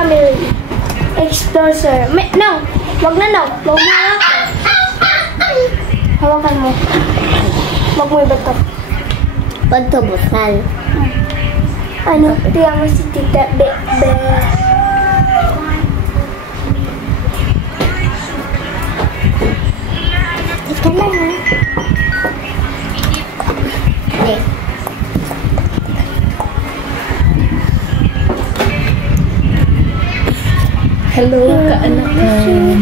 family. Explore, sir. No! Wag na, no! Wag na. Hawakan mo. Wag mo ibato. Pagtubusan. Ano? Tiyan mo si Tita Bebe. Ito lang, ha? Okay. Hello, kaanakan.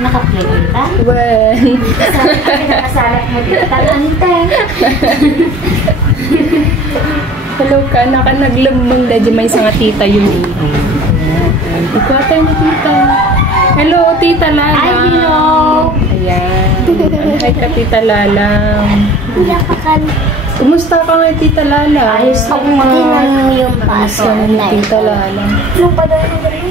Naka-play ka? Well. Nakasalat mo dito. Talante. Hello, kaanakan. Naglambang dahil may isang tita yun. Ikwatay na tita. Hello, tita Lala. Hi, hello. Ayan. Hi ka, tita Lala. Wala pa kan. Kumusta ka nga, tita Lala? Ayos ko mo yung paso. Tita Lala. Ano pa daw yung gano'n?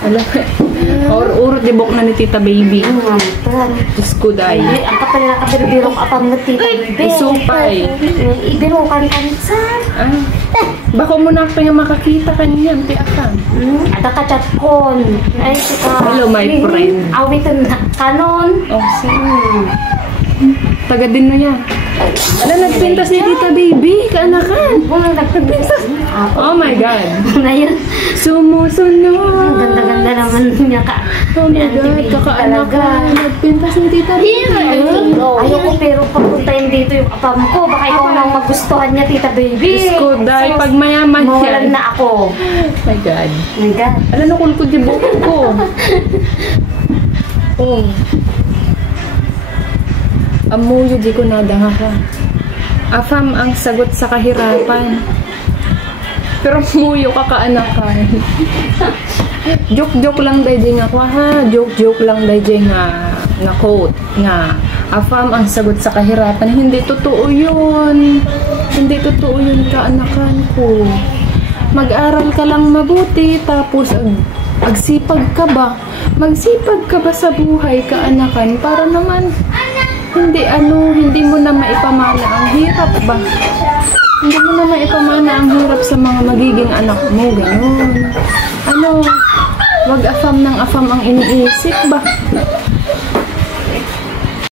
Alam or dibok na ni tita baby. Diyos ko dahil. Ang kapal na kabiro-biro ka pang natita. Isupay. Ibiro ka ni Kansan. Baka mo na pa yung makakita kanyan. Tiakan. Ada ka chat kon. Ay, sika. Hello, my friend. Awitin na kanon. Oh, taga din mo yan. Ala, nagpintas ni tita baby. Kaanakan. Nagpintas. Oh my God. Na yun. Sumusunod. Ganda-ganda naman niya ka. Oh my God. Kakaanakan. Nagpintas ni tita baby. Ayoko pero pagpuntahin dito yung apam ko. Baka ikaw nang magustuhan niya, tita baby. Diyos ko, dahil pag mayaman mawalan yan. na ako. My God. My God. Ala, nakulkod yung buhok ko. Oh. Amuyo, di ko nadanga ka. Afam ang sagot sa kahirapan. Pero muyo ka kaanakan. Joke-joke lang dahi nga ko ha. Joke-joke lang dahi nga quote nga. Afam ang sagot sa kahirapan. Hindi totoo yun. Hindi totoo yun kaanakan ko. Mag-aral ka lang mabuti tapos agsipag ka ba? Magsipag ka ba sa buhay kaanakan para naman hindi mo na maipamana ang hirap ba? Hindi mo na maipamana ang hirap sa mga magiging anak mo, gano'n. Wag afam ng afam ang iniisip ba?